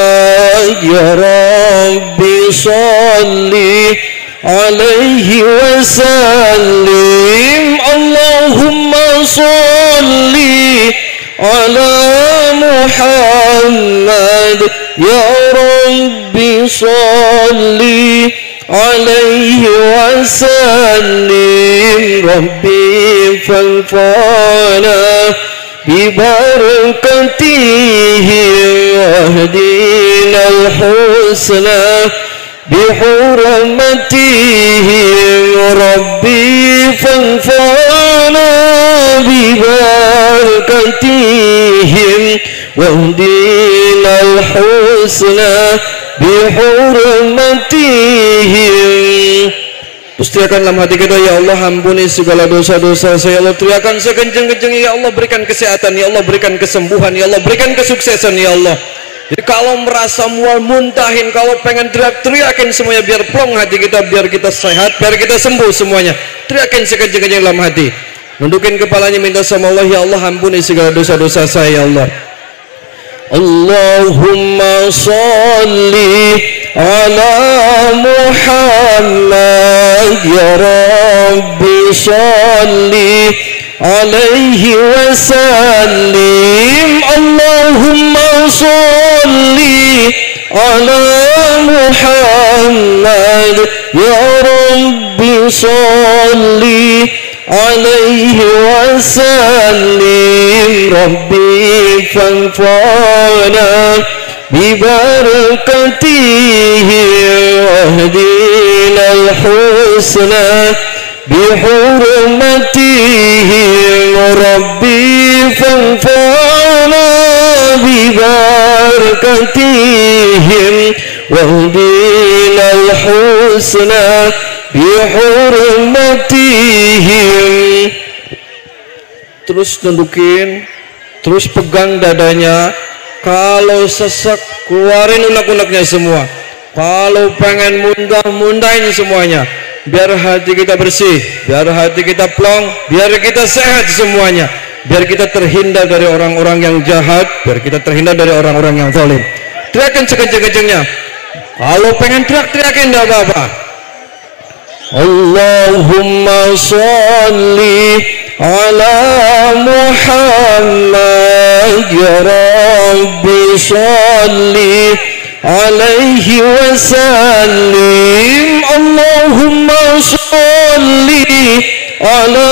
ya Rabbi salli alaihi wasallim. Allahumma salli ala Muhammad ya Rabbi salli alaihi wasallim. Rabbi fanfa'na bibarakatihi wahdina al-husna bihurmatihi. Rabbi fanfa'na bibarakatihim wahdina al-husna bihurmatihim. Terus teriakan dalam hati kita, ya Allah ampuni segala dosa-dosa saya. Ya Allah teriakan sekenceng-kencengnya, ya Allah berikan kesehatan, ya Allah berikan kesembuhan, ya Allah berikan kesuksesan, ya Allah. Jadi kalau merasa mual muntahin, kalau pengen teriakin semuanya biar plong hati kita, biar kita sehat, biar kita sembuh semuanya. Teriakin sekenceng-kenceng dalam hati. Nundukin kepalanya, minta sama Allah, ya Allah ampuni segala dosa-dosa saya, ya Allah. Allahumma salli ala Muhammad ya Rabbi salli alaihi wasallim. Allahumma salli ala Muhammad ya Rabbi salli alaihi wasallim. Rabbi fanfa'na bibarakatihi wahdina al-husna bihurmatihi. Rabbi fanfa'na bibarakatihim wahdina al-husna bihurmatihim. Terus tundukin, terus pegang dadanya. Kalau sesek keluarin unek-uneknya semua. Kalau pengen mundah, mundahin semuanya. Biar hati kita bersih, biar hati kita plong, biar kita sehat semuanya. Biar kita terhindar dari orang-orang yang jahat, biar kita terhindar dari orang-orang yang zalim. Teriakin sekenceng-kencengnya. Kalau pengen teriak-teriakin enggak apa-apa. Allahumma salli ala Muhammad ya Rabbi salli alaihi wasallim. Allahumma salli ala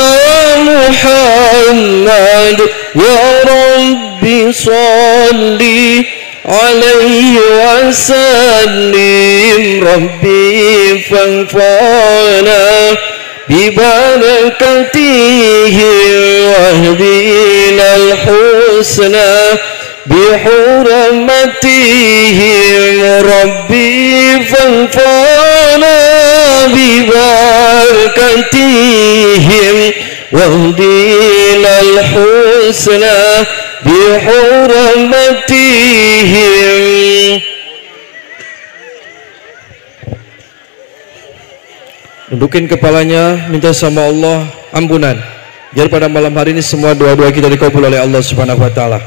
Muhammad ya Rabbi salli alaihi wasallim. Rabbi fanfa'na bibarakatihi wahdina al-husna bihurmatihi. Rabbi fanfa'na bibarakatihim wahdina al-husna bihurmatihim. Dudukin kepalanya, minta sama Allah ampunan. Biar pada malam hari ini semua doa-doa kita dikabul oleh Allah Subhanahu wa taala.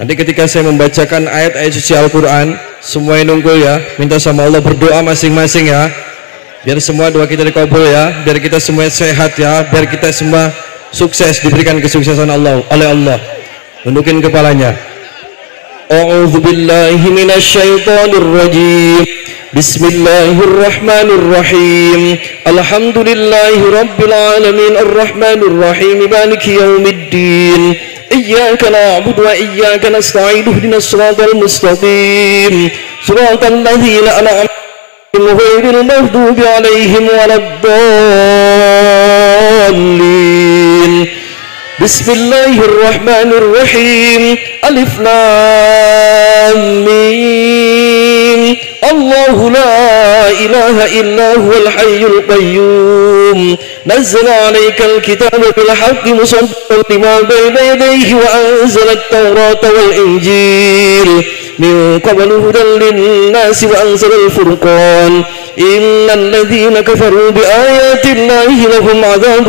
Nanti ketika saya membacakan ayat-ayat suci Al-Qur'an, semua yang nunggu ya, minta sama Allah berdoa masing-masing ya. Biar semua doa kita dikabul ya, biar kita semua sehat ya, biar kita semua sukses, diberikan kesuksesan Allah oleh Allah. Tundukin kepalanya. A'udzu billahi minasyaitonir rajim. Bismillahirrahmanirrahim. Alhamdulillahi rabbil alamin arrahmanir rahim maliki yaumiddin. Iyyaka na'budu wa iyyaka nasta'in ihdinas siratal mustaqim. Siratal ladzina an'amta 'alaihim ghairil maghdubi 'alaihim waladdallin. Bismillahirrahmanirrahim. Alif Lam Mim. Allahu la ilaha illa huwal hayyul qayyum. Nazzala 'alaikal kitaba bil haqqi musaddiqan lima bayna yadayhi wa anzala at-taurata wal injil min qablu hudan lin-nasi wa anzala al-furqan. إن الذين كفروا بآيات الله لهم عذاب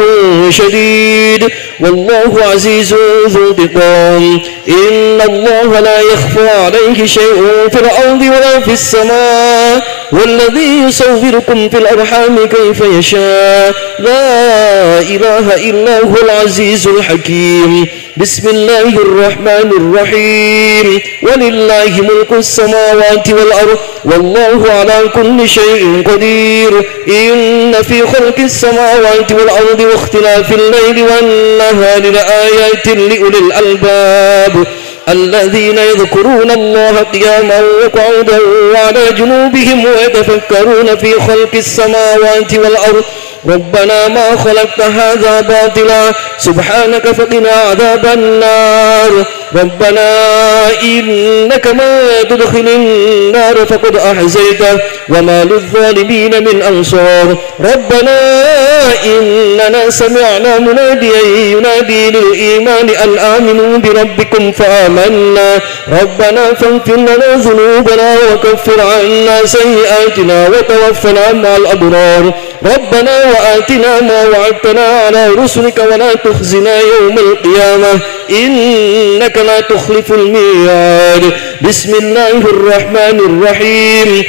شديد والله عزيز ذو انتقام إن الله لا يخفى عليه شيء في الأرض ولا في السماء والذي يصوركم في الأرحام كيف يشاء لا إله إلا هو العزيز الحكيم بسم الله الرحمن الرحيم ولله ملك السماوات والأرض والله على كل شيء قدير إن في خلق السماوات والأرض واختلاف الليل والنهار لآيات لأولي الألباب الذين يذكرون الله قياما وقعودا وعلى جنوبهم ويتفكرون في خلق السماوات والأرض ربنا ما خلقت هذا باطلا سبحانك فقنا عذاب النار ربنا إنك ما تدخل النار فقد أحزيته وما للظالمين من أنصار ربنا إننا سمعنا مناديا ينادي للإيمان أن آمنوا بربكم فآمنا ربنا فاغفر لنا ذنوبنا وكفر عنا سيئاتنا وتوفنا مع الأبرار ربنا وآتنا ما وعدتنا على رسلك ولا تخزنا يوم القيامة إنك لا تخلف الميعاد بسم الله الرحمن الرحيم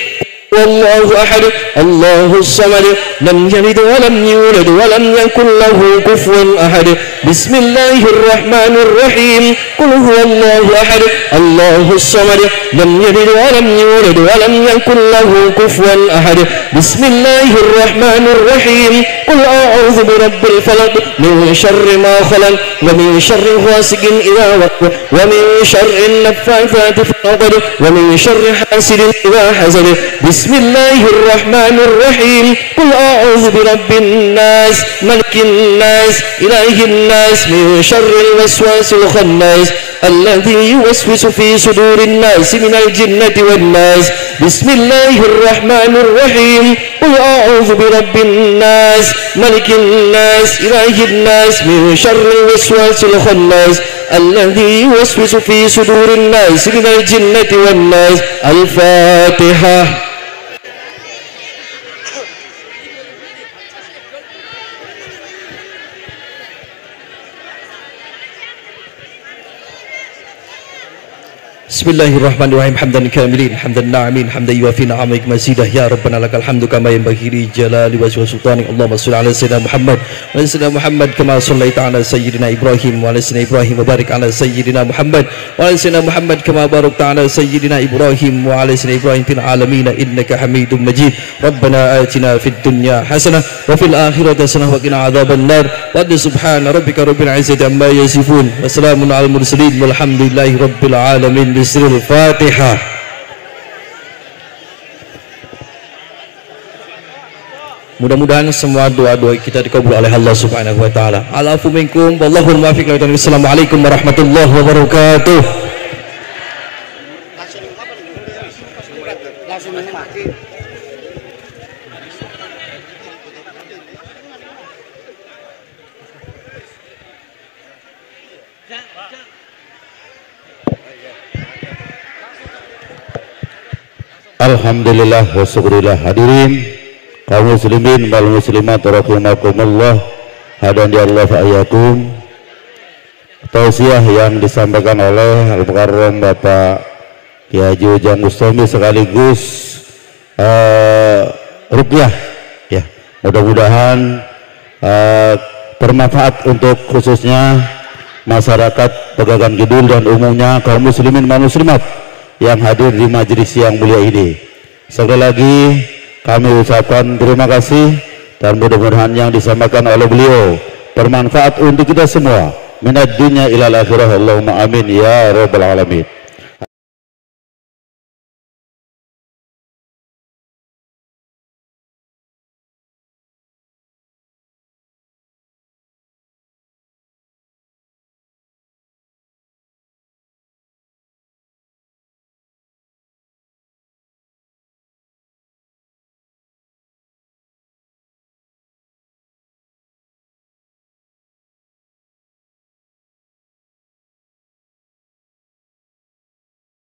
والله أحد الله الصمد لم يلد ولم يولد ولم يكن له كفوا أحد بسم الله الرحمن الرحيم قل هو الله أحد الله الصمد لم يلد ولم يولد ولم يكن له كفوا أحد بسم الله الرحمن الرحيم قل أعوذ برب الفلق من شر ما خلق ومن شر غاسق إذا وقب ومن شر النفاثات في العقد ومن شر حاسد إذا حسد بسم الله الرحمن الرحيم قل أعوذ برب الناس ملك الناس إله الناس من شر الوسواس الخناس الذي يوسوس في صدور الناس من الجنة والناس بسم الله الرحمن الرحيم قل أعوذ برب الناس ملك الناس إله الناس من شر الوسواس الخناس الذي يوسوس في صدور الناس من الجنة والناس الفاتحة. Bismillahirrahmanirrahim hamdan kamilin hamdan na'amin hamdan yuafi na'amik mazidah ya rabbana lakal hamdu kama yanbaghi li jalali wajhi wa sultanik Allahumma shalli ala sayyidina Muhammad wa ala sayyidina Muhammad kama shallaita ala sayyidina Ibrahim wa ala sayyidina Ibrahim wa barik ala sayyidina Muhammad wa ala sayyidina Muhammad kama barakta ala sayyidina Ibrahim wa ala sayyidina Ibrahim fil alamin innaka Hamidum Majid. Rabbana atina fid dunya hasanah wa fil akhirati hasanah wa qina adzaban nar. Wa subhana rabbika rabbil izzati amma yasifun wa salamun alal mursalin walhamdulillahi rabbil alamin. Al-Fatihah. Mudah-mudahan semua doa-doa kita dikabul oleh Allah Subhanahu wa taala. Alafu minkum wallahul muwaffiq. Assalamualaikum warahmatullahi wabarakatuh. Alhamdulillah wa syukurillah. Hadirin kaum muslimin wal muslimat rahimakumullah, hadan ya Allah fa'ayakum. Tausiah yang disampaikan oleh Al-Mukarram Bapak Kiai Haji Ujang Bustami sekaligus ruqyah ya. Mudah-mudahan bermanfaat untuk khususnya masyarakat Pegagan Kidul dan umumnya kaum muslimin wal muslimat yang hadir di majelis yang mulia ini. Sekali lagi kami ucapkan terima kasih dan mudah-mudahan yang disampaikan oleh beliau bermanfaat untuk kita semua minad dunya ilal akhirah. Allahumma amin ya rabbal alamin.